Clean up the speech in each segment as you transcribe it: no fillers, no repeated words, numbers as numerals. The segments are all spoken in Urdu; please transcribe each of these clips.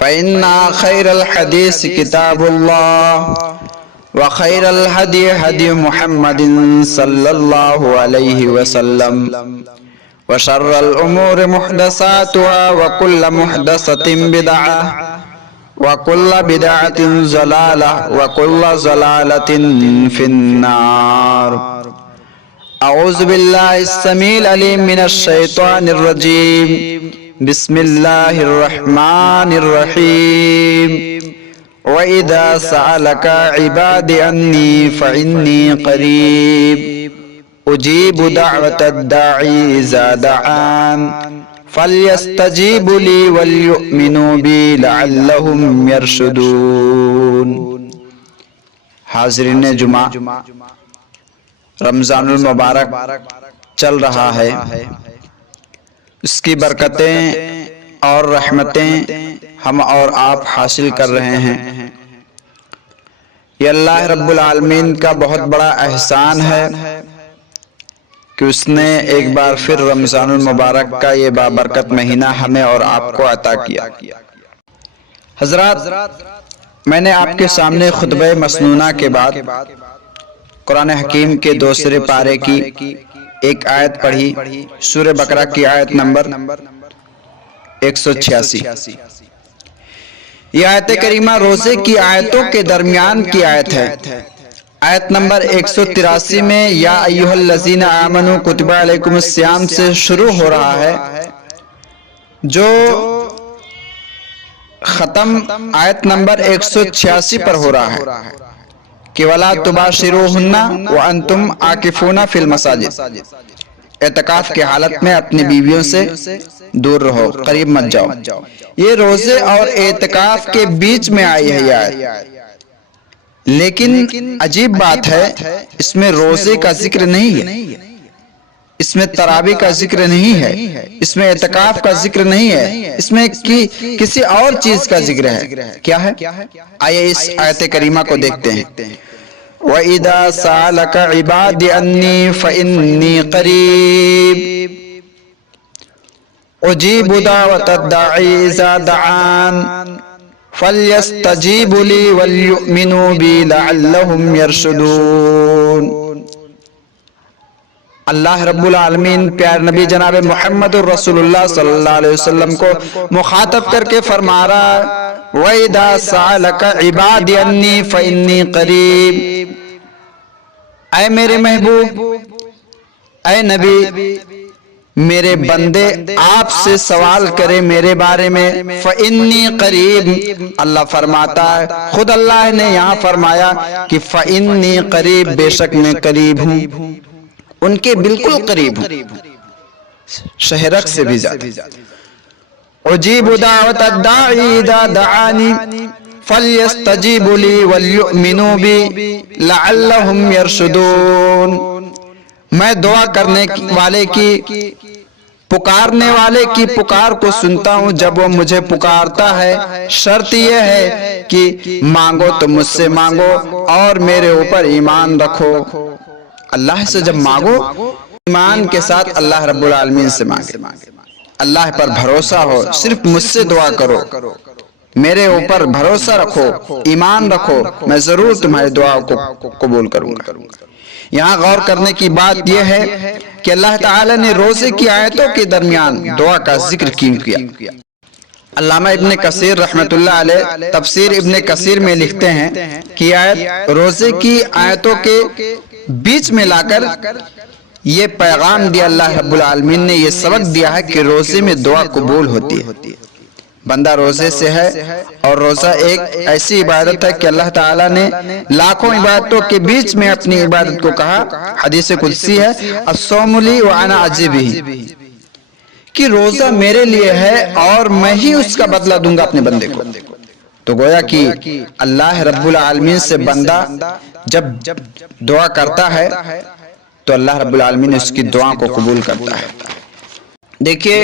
فإن خير الحديث كتاب الله وخير الهدي هدي محمد صلى الله عليه وسلم وشر الأمور محدثاتها وكل محدثة بدعة وكل بدعة ضلالة وكل ضلالة في النار. أعوذ بالله السميع العليم من الشيطان الرجيم. بسم الله الرحمن الرحيم. وَإِذَا سَأَلَكَ عِبَادِي عَنِّي فَإِنِّي قَرِيبٌ أُجِيبُ دَعْوَةَ الدَّاعِي إِذَا دَعَانِ فَلْيَسْتَجِيبُوا لِي وَلْيُؤْمِنُوا بِي لَعَلَّهُمْ يَرْشُدُونَ. حاضرین جمعہ، رمضان المبارک چل رہا ہے. اس کی برکتیں اور رحمتیں ہم اور آپ حاصل کر رہے ہیں. یہ اللہ رب العالمین کا بہت بڑا احسان ہے کہ اس نے ایک بار پھر رمضان المبارک کا یہ بابرکت مہینہ ہمیں اور آپ کو عطا کیا. حضرات، میں نے آپ کے سامنے خطبہ مسنونہ کے بعد قرآن حکیم کے دوسرے پارے کی ایک آیت پڑھی، سورہ بقرہ کی آیت نمبر 186. یہ آیت کریمہ روزے کی آیتوں کے درمیان کی آیت ہے. آیت نمبر 183 میں یا ایھا الذین آمنوا کتب علیکم الصیام سے شروع ہو رہا ہے، جو ختم آیت نمبر 186 پر ہو رہا ہے کہ وَلَا تُبَاشِرُوهُنَّ وَأَنْتُمْ عَاكِفُونَ فِي الْمَسَاجِدِ. اعتکاف کی حالت میں اپنی بیویوں سے دور رہو، قریب مت جاؤ. یہ روزے اور اعتکاف کے بیچ میں آئی ہے یہ آیت. لیکن عجیب بات ہے، اس میں روزے کا ذکر نہیں ہے، اس میں تراویح کا ذکر نہیں ہے، اس میں اعتکاف کا ذکر نہیں ہے، اس میں کسی اور چیز کا ذکر ہے. کیا ہے؟ آئیے اس آیت کریمہ کو دیکھتے ہیں. وَإِذَا سَأَلَكَ عِبَادِي عَنِّي فَإِنِّي قَرِيبٌ أُجِيبُ دَعْوَةَ الدَّاعِي إِذَا دَعَانِ فَلْيَسْتَجِيبُوا لِي وَلْيُؤْمِنُوا بِي لَعَلَّهُمْ يَرْشُدُونَ. اللہ رب العالمین پیارے نبی جناب محمد الرسول اللہ صلی اللہ علیہ وسلم کو مخاطب کر کے فرما رہا ہے وَإِذَا سَأَلَكَ عِبَادِي عَنِّي فَإِنِّي قَرِيبٌ. اے میرے محبوب، اے نبی، میرے بندے آپ سے سوال کرے میرے بارے میں، فَإِنِّي قَرِيبٌ. اللہ فرماتا ہے، خود اللہ نے یہاں فرمایا کہ فَإِنِّي قَرِيبٌ، بے شک میں قریب ہوں، ان کے بالکل قریب ہوں، شہرک سے بھی زیادہ. اجیب دعوت الداعی اذا دعانی فلیستجیبوا لی ولیؤمنوا بی لعلہم یرشدون. میں دعا کرنے والے کی، پکارنے والے کی پکار کو سنتا ہوں جب وہ مجھے پکارتا ہے. شرط یہ ہے کہ مانگو تو مجھ سے مانگو اور میرے اوپر ایمان رکھو. اللہ سے جب مانگو، ایمان کے ساتھ اللہ رب العالمین سے مانگے، اللہ پر بھروسہ ہو، صرف مجھ سے دعا کرو، میرے اوپر بھروسہ رکھو، ایمان رکھو، میں ضرور تمہاری دعا کو قبول کروں گا. یہاں غور کرنے کی بات یہ ہے کہ اللہ تعالی نے روزے کی آیتوں کے درمیان دعا کا ذکر کیوں کیا. علامہ ابن کثیر رحمۃ اللہ علیہ تفسیر ابن کثیر میں لکھتے ہیں کہ آیت روزے کی آیتوں کے بیچ میں لا کر یہ پیغام دیا اللہ رب العالمین نے، یہ سبق دیا ہے کہ روزے میں دعا قبول ہوتی ہے. بندہ روزے سے ہے، اور روزہ ایک ایسی عبادت ہے کہ اللہ تعالیٰ نے لاکھوں عبادتوں کے بیچ میں اپنی عبادت کو کہا. حدیث قدسی ہے، الصوم لی وانا اجزی بہ، کہ روزہ میرے لیے ہے اور میں ہی اس کا بدلہ دوں گا اپنے بندے کو. تو گویا کہ اللہ رب العالمین سے بندہ جب دعا کرتا ہے تو اللہ رب العالمین اس کی دعا کو قبول کرتا ہے. دیکھیے،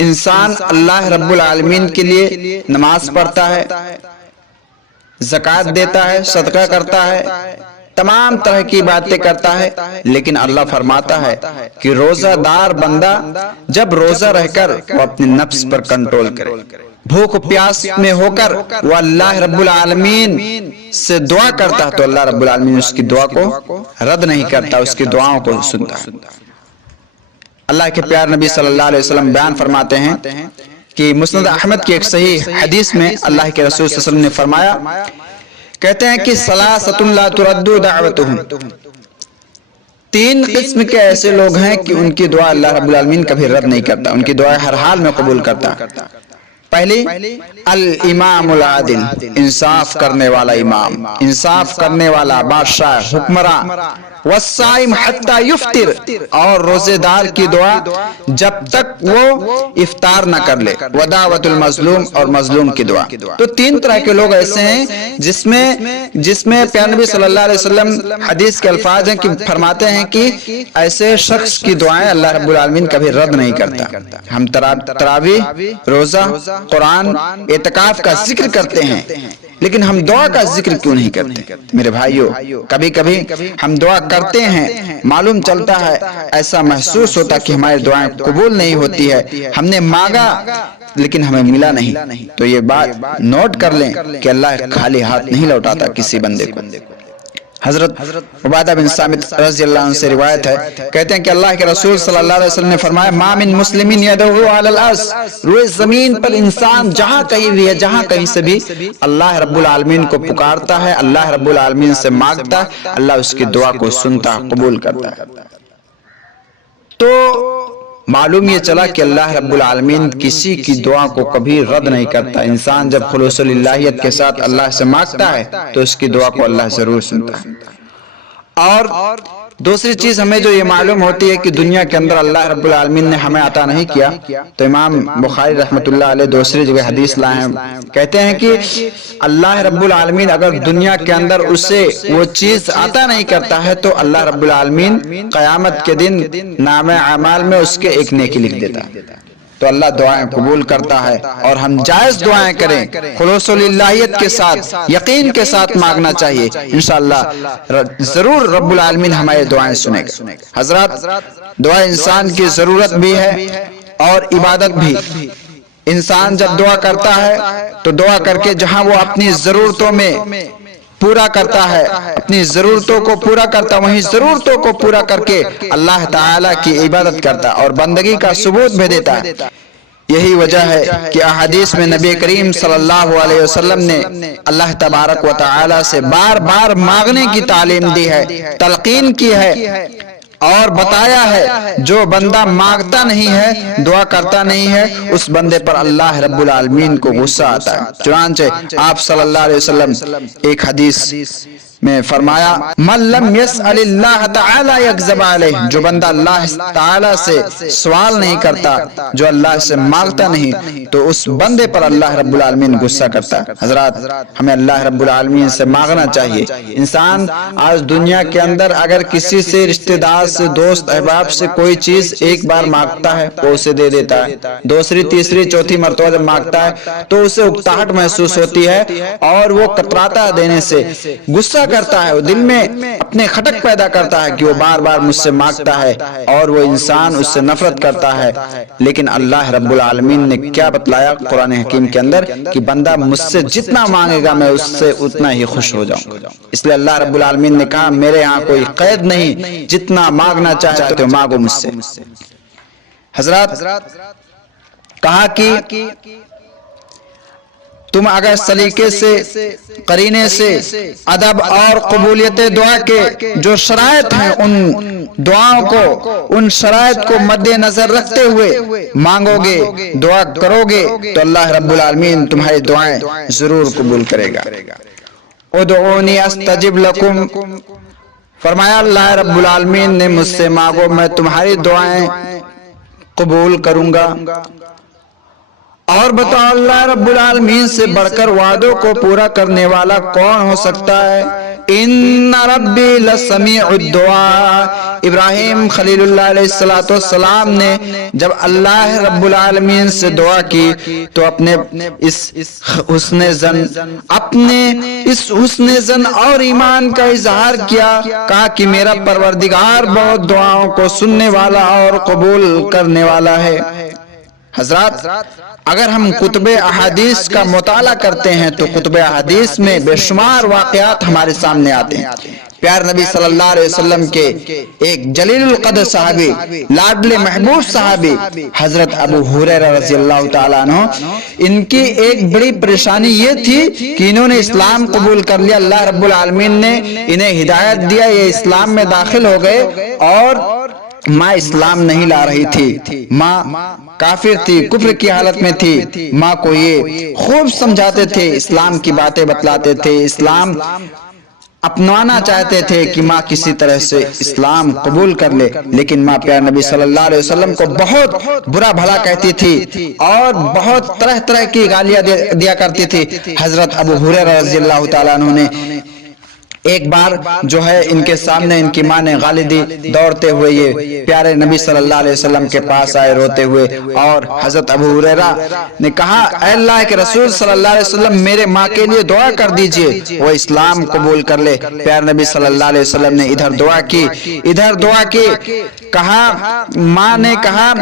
انسان اللہ رب العالمین کے لیے نماز پڑھتا ہے، زکوٰۃ دیتا ہے، صدقہ کرتا ہے، تمام طرح کی باتیں کرتا ہے، لیکن اللہ فرماتا ہے کہ روزہ دار بندہ جب روزہ رہ کر وہ اپنے نفس پر کنٹرول کرے، بھوک پیاس میں ہو کر وہ اللہ رب العالمین سے دعا کرتا تو اللہ رب العالمین اس کی دعا کو رد نہیں کرتا، اس کی دعاؤں کو سنتا ہے۔ اللہ کے پیار نبی صلی اللہ علیہ وسلم بیان فرماتے ہیں کہ مسند احمد کی ایک صحیح حدیث میں اللہ کے رسول صلی اللہ علیہ وسلم نے فرمایا، کہتے ہیں کہ ثلاثۃ لا ترد دعوتهم، تین قسم کے ایسے لوگ ہیں کہ ان کی دعا اللہ رب العالمین کبھی رد نہیں کرتا، ان کی دعا ہر حال میں قبول کرتا۔ پہلی الامام العادل، انصاف کرنے والا امام، انصاف کرنے والا بادشاہ، حکمراں، والصائم حتی یفطر، اور روزے دار کی دعا جب تک وہ افطار نہ کر لے، ودعوت المظلوم، اور مظلوم کی دعا۔ تو تین طرح کے لوگ ایسے ہیں جس میں پیارے نبی صلی اللہ علیہ وسلم حدیث کے الفاظ ہیں کہ فرماتے ہیں کہ ایسے شخص کی دعائیں اللہ رب العالمین کبھی رد نہیں کرتا۔ ہم تراویح، روزہ، قرآن، اعتکاف کا ذکر کرتے ہیں، لیکن ہم دعا کا ذکر کیوں نہیں کرتے؟ میرے بھائیوں، کبھی کبھی ہم دعا کرتے ہیں، معلوم چلتا ہے، ایسا محسوس ہوتا کہ ہماری دعائیں قبول نہیں ہوتی ہے، ہم نے مانگا لیکن ہمیں ملا نہیں۔ تو یہ بات نوٹ کر لیں کہ اللہ خالی ہاتھ نہیں لوٹاتا کسی بندے کو۔ حضرت عبادہ بن صامت رضی اللہ عنہ سے روایت ہے، کہتے ہیں کہ اللہ کے رسول صلی اللہ علیہ وسلم نے فرمایا، ما من مسلم یدعو علی الارض، روئے زمین پر انسان جہاں کہیں بھی ہے، جہاں کہیں سے بھی اللہ رب العالمین کو پکارتا ہے، اللہ رب العالمین سے مانگتا ہے، اللہ اس کی دعا کو سنتا، قبول کرتا ہے۔ تو معلوم یہ چلا کہ اللہ رب العالمین کسی کی دعا کو کبھی رد نہیں کرتا۔ انسان جب خلوص اللہیت کے ساتھ اللہ سے مانگتا ہے تو اس کی دعا کو اللہ ضرور سنتا ہے۔ اور دوسری چیز ہمیں جو یہ معلوم ہوتی ہے کہ دنیا کے اندر اللہ رب العالمین نے ہمیں عطا نہیں کیا، تو امام بخاری رحمۃ اللہ علیہ دوسری جگہ حدیث لائے ہیں، کہتے ہیں کہ اللہ رب العالمین اگر دنیا کے اندر اسے وہ چیز عطا نہیں کرتا ہے تو اللہ رب العالمین قیامت کے دن نامہ اعمال میں اس کے ایک نیکی لکھ دیتا ہے۔ تو اللہ دعائیں قبول کرتا ہے، اور ہم جائز دعائیں کریں، خلوص اللہیت کے ساتھ، یقین کے ساتھ مانگنا چاہیے، انشاءاللہ ضرور رب العالمین ہماری دعائیں سنے گا۔ حضرات، دعا انسان کی ضرورت بھی ہے اور عبادت بھی۔ انسان جب دعا کرتا ہے تو دعا کر کے جہاں وہ اپنی ضرورتوں میں پورا کرتا ہے، اپنی ضرورتوں کو پورا کرتا، وہیں ضرورتوں کو پورا کر کے اللہ تعالیٰ کی عبادت کرتا اور بندگی کا ثبوت بھی دیتا ہے۔ یہی وجہ ہے کہ احادیث میں نبی کریم صلی اللہ علیہ وسلم نے اللہ تبارک و تعالیٰ سے بار بار مانگنے کی تعلیم دی ہے، تلقین کی ہے، اور بتایا ہے جو بندہ مانگتا نہیں ہے، دعا کرتا نہیں ہے، اس بندے پر اللہ رب العالمین کو غصہ آتا ہے۔ چنانچہ آپ صلی اللہ علیہ وسلم ایک حدیث میں فرمایا، من لم يسأل اللہ تعالی یکذب علیہ، جو بندہ اللہ تعالی سے سوال نہیں کرتا، جو اللہ سے مانگتا نہیں، تو اس بندے پر اللہ رب العالمین غصہ کرتا ہے۔ حضرات، ہمیں اللہ رب العالمین سے مانگنا چاہیے۔ انسان آج دنیا کے اندر اگر کسی سے، رشتہ دار سے، دوست احباب سے کوئی چیز ایک بار مانگتا ہے وہ اسے دے دیتا ہے، دوسری تیسری چوتھی مرتبہ جب مانگتا ہے تو اسے اکتاہٹ محسوس ہوتی ہے اور وہ کتراتا ہے دینے سے، غصہ کرتا ہے، وہ دل میں اپنے کھٹک پیدا کرتا ہے کہ وہ بار بار مجھ سے مانگتا ہے، اور وہ انسان اس سے نفرت کرتا ہے۔ لیکن اللہ رب العالمین نے کیا بتلایا قرآن حکیم کے اندر کہ بندہ مجھ سے جتنا مانگے گا میں اس سے اتنا ہی خوش ہو جاؤں گا۔ اس لیے اللہ رب العالمین نے کہا میرے ہاں کوئی قید نہیں، جتنا مانگنا چاہتے ہو مانگو مجھ سے۔ حضرات، کہا کہ تم اگر سلیقے سے، قرینے سے، ادب اور قبولیت دعا کے جو شرائط ہیں ان دعاؤں کو، ان شرائط کو مد نظر رکھتے ہوئے مانگو گے، دعا کرو گے تو اللہ رب العالمین تمہاری دعائیں ضرور قبول کرے گا۔ ادعونی استجب لکم، فرمایا اللہ رب العالمین نے مجھ سے مانگو میں تمہاری دعائیں قبول کروں گا۔ اور بتاؤ اللہ رب العالمین سے بڑھ کر وعدوں کو پورا کرنے والا کون ہو سکتا ہے؟ ان ربی لسمیع الدعاء، ابراہیم خلیل اللہ علیہ السلام نے جب اللہ رب العالمین سے دعا کی تو اپنے اس حسن زن اور ایمان کا اظہار کیا، کہا کہ میرا پروردگار بہت دعاؤں کو سننے والا اور قبول کرنے والا ہے۔ حضرات، اگر ہم کتب احادیث کا مطالعہ کرتے ہیں تو کتب احادیث میں بے شمار واقعات ہمارے سامنے آتے ہیں۔ پیارے نبی صلی اللہ علیہ وسلم کے ایک جلیل القدر صحابی، لاڈلے محبوب صحابی حضرت ابو ہریرہ رضی اللہ تعالیٰ عنہ، ان کی ایک بڑی پریشانی یہ تھی کہ انہوں نے اسلام قبول کر لیا، اللہ رب العالمین نے انہیں ہدایت دیا، یہ اسلام میں داخل ہو گئے، اور ماں اسلام نہیں لا رہی تھی، ماں کافر تھی، کفر کی حالت میں تھی۔ ماں کو یہ خوب سمجھاتے تھے، اسلام کی باتیں بتلاتے تھے، اسلام اپنانا چاہتے تھے کہ ماں کسی طرح سے اسلام قبول کر لے، لیکن ماں پیارے نبی صلی اللہ علیہ وسلم کو بہت برا بھلا کہتی تھی اور بہت طرح طرح کی گالیاں دیا کرتی تھی۔ حضرت ابو ہریرہ رضی اللہ تعالیٰ عنہ نے ایک بار جو ہے ان کے سامنے ان کی ماں نے گالی دی، دوڑتے ہوئے یہ پیارے نبی صلی اللہ علیہ وسلم کے پاس آئے روتے ہوئے، اور حضرت ابو ہریرہ نے کہا اے اللہ کے رسول صلی اللہ علیہ وسلم میرے ماں کے لیے دعا کر دیجئے، وہ اسلام قبول کر لے۔ پیارے نبی صلی اللہ علیہ وسلم نے ادھر دعا کی، کہا، ماں نے کہا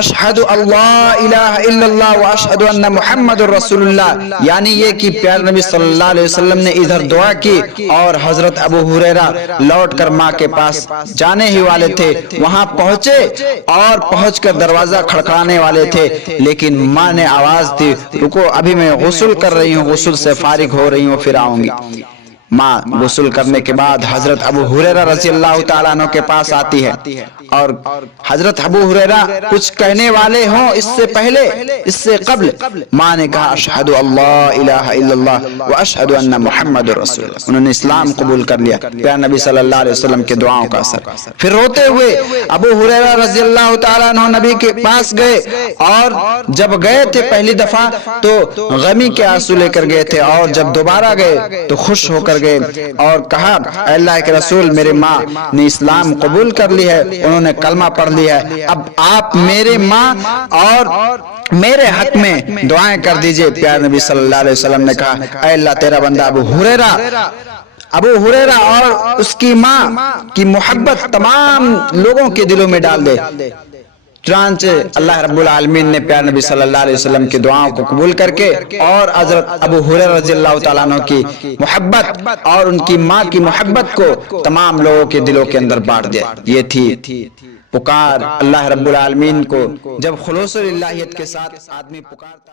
اشہد اللہ الہ الا اللہ واشہد ان محمد رسول اللہ، یعنی یہ کہ پیارے نبی صلی اللہ علیہ وسلم نے ادھر دعا کی اور حضرت ابو ہریرہ لوٹ کر ماں کے پاس جانے ہی والے تھے، وہاں پہنچے اور پہنچ کر دروازہ کھڑکانے والے تھے، لیکن ماں نے آواز دی رکو ابھی میں غسل کر رہی ہوں، غسل سے فارغ ہو رہی ہوں پھر آؤں گی۔ ماں غسل کرنے کے بعد حضرت ابو ہریرہ رضی اللہ تعالیٰ عنہ کے پاس آتی ہے، اور حضرت ابو ہریرہ کچھ کہنے والے ہوں اس سے پہلے، اس سے قبل ماں نے کہا اشہد اللہ الہ الا اللہ واشہد ان محمد رسول اللہ، انہوں نے اسلام قبول کر لیا، پیارے نبی صلی اللہ علیہ وسلم کے دعاؤں کا اثر۔ پھر روتے ہوئے ابو ہریرہ رضی اللہ تعالیٰ عنہ نبی کے پاس گئے، اور جب گئے تھے پہلی دفعہ تو غمی کے آنسو لے کر گئے تھے، اور جب دوبارہ گئے تو خوش ہو کر گئے اور کہا اے اللہ کے رسول میرے ماں نے اسلام قبول کر لی ہے، انہوں نے کلمہ پڑھ لیا ہے، اب آپ میرے ماں اور میرے حق میں دعائیں کر دیجئے۔ پیارے نبی صلی اللہ علیہ وسلم نے کہا اے اللہ تیرا بندہ ابو ہریرہ اور اس کی ماں کی محبت تمام لوگوں کے دلوں میں ڈال دے۔ چنانچہ اللہ رب العالمین نے پیارے نبی صلی اللہ علیہ وسلم کی دعاؤں کو قبول کر کے اور حضرت ابو ہریرہ رضی اللہ تعالیٰ عنہ کی محبت اور ان کی ماں کی محبت کو تمام لوگوں کے دلوں کے اندر بانٹ دیا۔ یہ تھی پکار اللہ رب العالمین کو، جب خلوص الہیت کے ساتھ آدمی پکارتا